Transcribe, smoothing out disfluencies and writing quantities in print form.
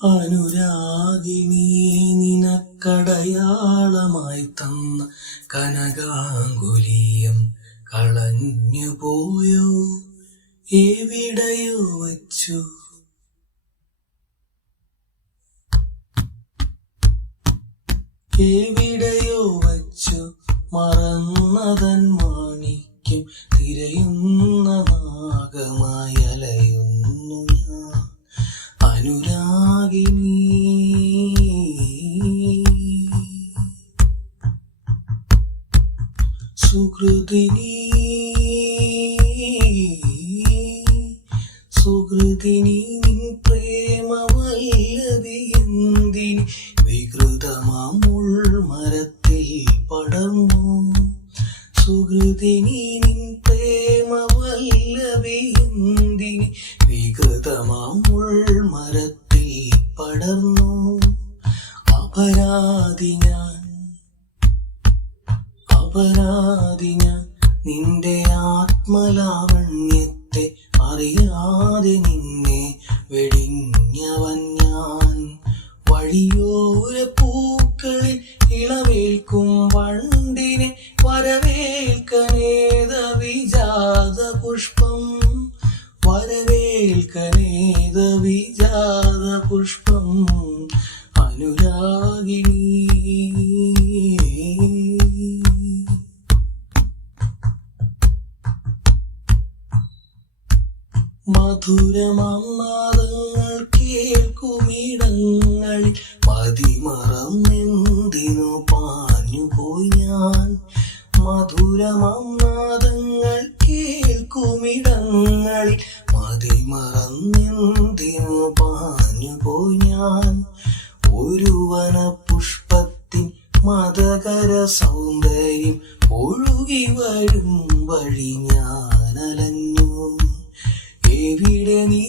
അനുരാഗിണി നിനക്കടയാളമായി തന്ന കനകാങ്കുലിയം കളഞ്ഞു പോയോ, എവിടെയോ വച്ചു? എവിടെയോ വച്ചു മറന്നതൻ മാണിക്യം തിരയുന്ന നാഗമായി അലയുന്നു ഞാൻ. അനുരാഗിണി സുഹൃദിനി സുഹൃദിനി നിൻ പ്രേമവല്ലഭി എന്തിനി വികൃതമാം മുൾമരത്തിൽ പടർന്നു. സുഹൃദിനി നിൻ പ്രേമവല്ലഭി എന്തിനി വികൃതമാം മുൾമരത്തിൽ പടർന്നു. അപരാധി ഞാൻ നിന്റെ ആത്മലാവണ്യത്തെ അറിയാതെ നിന്നെ വെടിഞ്ഞവൻ ഞാൻ. വഴിയോര പൂക്കളിൽ ഇളവേൽക്കും വണ്ടിനെ വരവേൽക്കനേത വിജാത പുഷ്പം, വരവേൽക്കനേത വിജാത പുഷ്പം. അനുരാഗിണി മധുരമാം നാദങ്ങൾ കേൾക്കുമിടങ്ങളിൽ മതിമറന്നെന്തിനു പാഞ്ഞുപോയി ഞാൻ. മധുരമാം നാദങ്ങൾ കേൾക്കുമിടങ്ങളിൽ മതിമറന്നെന്തിനു പാഞ്ഞുപോയി ഞാൻ. ഒരു വനപുഷ്പത്തിൻ മതകര സൗന്ദര്യം ഒഴുകി വരും വഴി ഞാനലഞ്ഞു. എവിടെ നീ